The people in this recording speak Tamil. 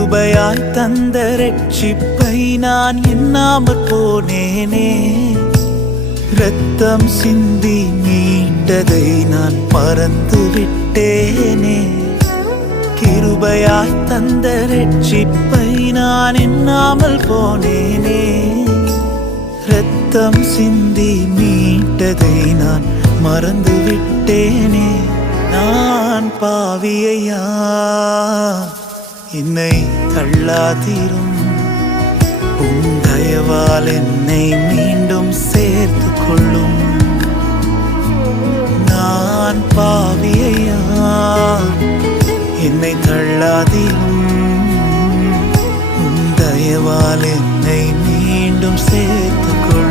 கிருபையாய் தந்த ரட்சிப்பை நான் எண்ணாமற் போனேனே. இரத்தம் சிந்தி மீட்டதை நான் மறந்து விட்டேனே. கிருபையாய் தந்த ரட்சிப்பை நான் எண்ணாமல் போனேனே. இரத்தம் சிந்தி மீட்டதை நான் மறந்து விட்டேனே. நான் பாவியையா, என்னை தள்ளாதீரும். உம் தயவால் என்னை மீண்டும் சேர்த்து கொள்ளும். நான் பாவியையா, என்னை தள்ளாதீரும். உம் தயவால் என்னை மீண்டும் சேர்த்து கொள்ளும்.